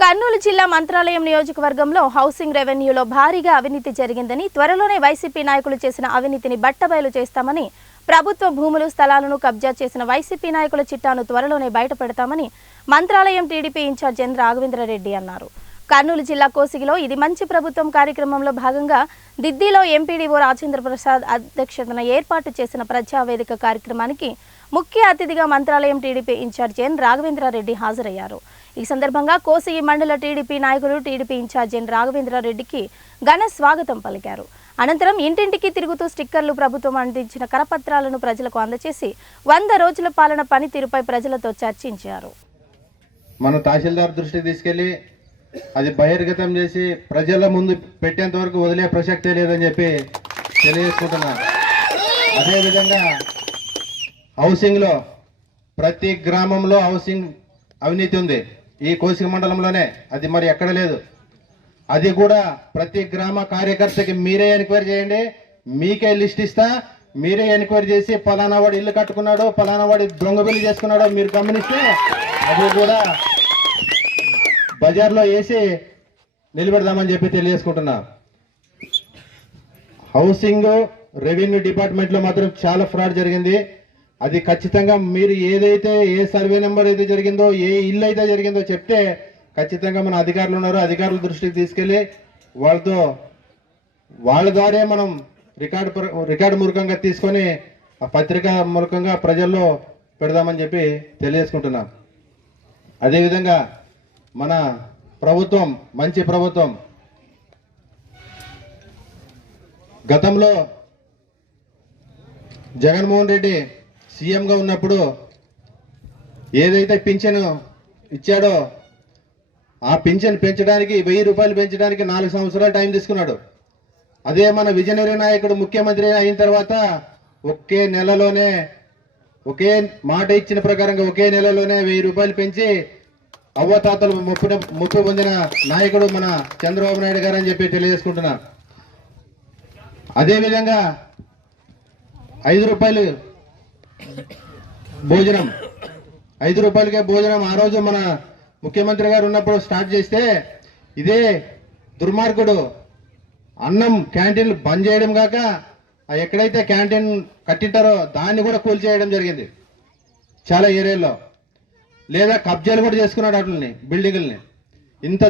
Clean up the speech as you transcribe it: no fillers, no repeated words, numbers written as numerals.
కర్నూలు జిల్లా మంత్రాలయం నియోజకవర్గంలో హౌసింగ్ రెవెన్యూలో భారీగా అవినీతి జరిగిందని, త్వరలోనే వైసీపీ నాయకులు చేసిన అవినీతిని బట్టబయలు చేస్తామని, ప్రభుత్వ భూములు స్థలాలను కబ్జా చేసిన వైసీపీ నాయకుల చిట్టాను త్వరలోనే బయటపెడతామని మంత్రాలయం టీడీపీ ఇన్ఛార్జ్ ఎన్ రాఘవేంద్రారెడ్డి అన్నారు. కర్నూలు జిల్లా కోసిగిలో ఇది మంచి ప్రభుత్వం కార్యక్రమంలో భాగంగా దిద్దిలో ఎంపీడీఓ రాజేంద్ర ప్రసాద్ అధ్యక్షతన ఏర్పాటు చేసిన ప్రజావేదిక కార్యక్రమానికి ముఖ్య అతిథిగా మంత్రాలయం టీడీపీ ఇన్ఛార్జ్ ఎన్ రాఘవేంద్రారెడ్డి హాజరయ్యారు. ఈ సందర్భంగా కోసిగి మండల టీడీపీ నాయకులు టీడీపీ ఇన్ఛార్జ్ ఎన్ రాఘవేంద్రారెడ్డికి ఘన స్వాగతం పలికారు. అనంతరం ఇంటింటికి తిరుగుతూ స్టిక్కర్లు, ప్రభుత్వం అందించిన కరపత్రాలను ప్రజలకు అందజేసి 100 రోజుల పాలన పనితీరుపై ప్రజలతో చర్చించారు. మన తహసీల్దార్ దృష్టికి తీసుకెళ్లి అది బహిర్గతం చేసి ప్రజల ముందు పెట్టేంత వరకు వదిలే ప్రసక్తే లేదని చెప్పి తెలియజేసుకుంటున్నా. అదేవిధంగా హౌసింగ్లో ప్రతి గ్రామంలో హౌసింగ్ అవినీతి ఉంది. ఈ కోసిక మండలంలోనే, అది మరి ఎక్కడ లేదు. అది కూడా ప్రతి గ్రామ కార్యకర్తకి మీరే ఎంక్వైరీ చేయండి, మీకే లిస్ట్ ఇస్తా, మీరే ఎంక్వైరీ చేసి పలానా వాడు ఇల్లు కట్టుకున్నాడో, పలానా వాడి దొంగ బిల్లు చేసుకున్నాడో మీరు గమనిస్తే అది కూడా బజార్లో వేసి నిలబెడదామని చెప్పి తెలియజేసుకుంటున్నా. హౌసింగ్ రెవెన్యూ డిపార్ట్మెంట్లో మాత్రం చాలా ఫ్రాడ్ జరిగింది. అది ఖచ్చితంగా మీరు ఏదైతే ఏ సర్వే నెంబర్ అయితే జరిగిందో, ఏ ఇల్లు అయితే జరిగిందో చెప్తే ఖచ్చితంగా మన అధికారులు ఉన్నారు, అధికారుల దృష్టికి తీసుకెళ్లి వాళ్ళ ద్వారా మనం రికార్డు మూలకంగా తీసుకొని ఆ పత్రిక మూలకంగా ప్రజల్లో పెడదామని చెప్పి తెలియజేసుకుంటున్నాం. అదేవిధంగా మన ప్రభుత్వం మంచి ప్రభుత్వం. గతంలో జగన్మోహన్ రెడ్డి సీఎంగా ఉన్నప్పుడు ఏదైతే పింఛను ఇచ్చాడో ఆ పింఛన్ పెంచడానికి 1000 రూపాయలు పెంచడానికి 4 సంవత్సరాలు టైం తీసుకున్నాడు. అదే మన విజయనగర నాయకుడు ముఖ్యమంత్రి అయిన తర్వాత ఒకే నెలలోనే, ఒకే మాట ఇచ్చిన ప్రకారంగా ఒకే నెలలోనే 1000 రూపాయలు పెంచి అవ్వతాతలు ముప్పు పొందిన నాయకుడు మన చంద్రబాబు నాయుడు గారు అని చెప్పి తెలియజేసుకుంటున్నా. అదేవిధంగా 5 రూపాయలు భోజనం, 5 రూపాయలకే భోజనం ఆ రోజు మన ముఖ్యమంత్రి గారు ఉన్నప్పుడు స్టార్ట్ చేస్తే ఇదే దుర్మార్గుడు అన్నం క్యాంటీన్లు బంద్ చేయడం కాక ఎక్కడైతే క్యాంటీన్ కట్టింటారో దాన్ని కూడా కూల్చేయడం జరిగింది చాలా ఏరియాల్లో. లేదా కబ్జాలు కూడా చేసుకున్నాడు వాటిని, బిల్డింగుల్ని. ఇంత